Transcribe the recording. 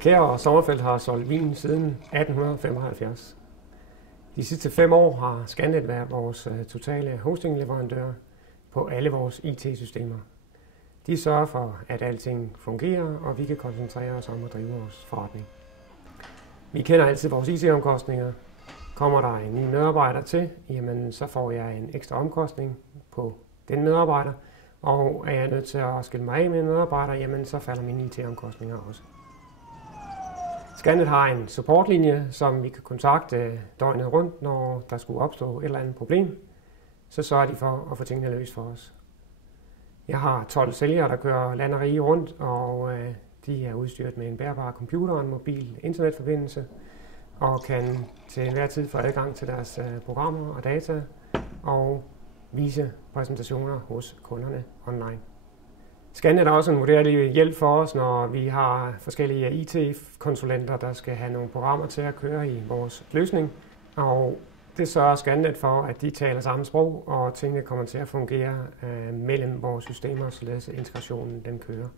Kjær & Sommerfeld har solgt vin siden 1875. De sidste 5 år har Scannet været vores totale hostingleverandør på alle vores IT-systemer. De sørger for, at alting fungerer, og vi kan koncentrere os om at drive vores forretning. Vi kender altid vores IT-omkostninger. Kommer der en ny medarbejder til, jamen så får jeg en ekstra omkostning på den medarbejder, og er jeg nødt til at skille mig af med en medarbejder, jamen så falder mine IT-omkostninger også. Scannet har en supportlinje, som vi kan kontakte døgnet rundt, når der skulle opstå et eller andet problem. Så sørger de for at få tingene løst for os. Jeg har 12 sælgere, der kører land og rige rundt, og de er udstyret med en bærbar computer og en mobil internetforbindelse, og kan til enhver tid få adgang til deres programmer og data og vise præsentationer hos kunderne online. Scannet er også en vurderlig hjælp for os, når vi har forskellige IT-konsulenter, der skal have nogle programmer til at køre i vores løsning. Og det sørger Scannet for, at de taler samme sprog, og tingene kommer til at fungere mellem vores systemer, således integrationen den kører.